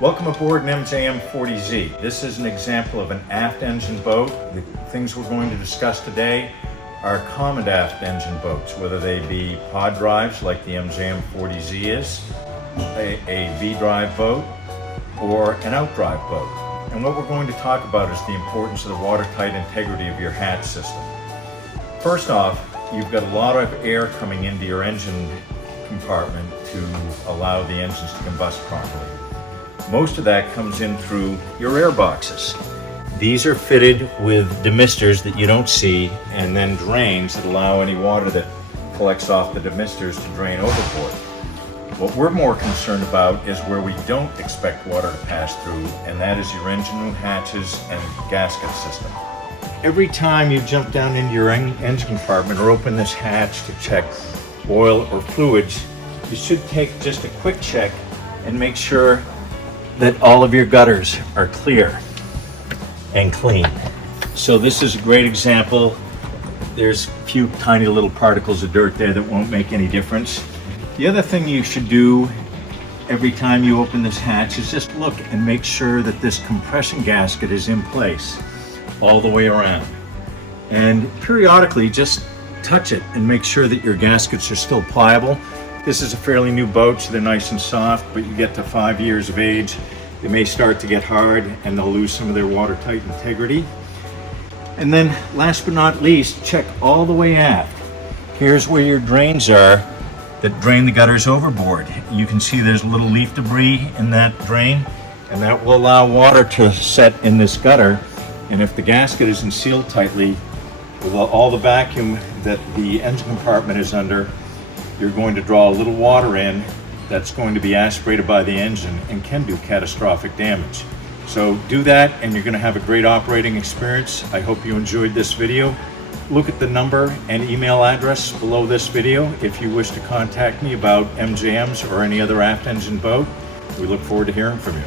Welcome aboard an MJM 40Z. This is an example of an aft engine boat. The things we're going to discuss today are common aft engine boats, whether they be pod drives like the MJM 40Z is, a V-drive boat, or an outdrive boat. And what we're going to talk about is the importance of the watertight integrity of your hatch system. First off, you've got a lot of air coming into your engine compartment to allow the engines to combust properly. Most of that comes in through your air boxes. These are fitted with demisters that you don't see, and then drains that allow any water that collects off the demisters to drain overboard. What we're more concerned about is where we don't expect water to pass through, and that is your engine room hatches and gasket system. Every time you jump down into your engine compartment or open this hatch to check oil or fluids, you should take just a quick check and make sure that all of your gutters are clear and clean. So this is a great example. There's a few tiny little particles of dirt there that won't make any difference. The other thing you should do every time you open this hatch is just look and make sure that this compression gasket is in place all the way around. And periodically just touch it and make sure that your gaskets are still pliable. This is a fairly new boat, so they're nice and soft, but you get to 5 years of age, they may start to get hard and they'll lose some of their watertight integrity. And then last but not least, check all the way aft. Here's where your drains are that drain the gutters overboard. You can see there's a little leaf debris in that drain, and that will allow water to set in this gutter. And if the gasket isn't sealed tightly, with all the vacuum that the engine compartment is under, you're going to draw a little water in that's going to be aspirated by the engine and can do catastrophic damage. So do that and you're going to have a great operating experience. I hope you enjoyed this video. Look at the number and email address below this video if you wish to contact me about MJMs or any other aft engine boat. We look forward to hearing from you.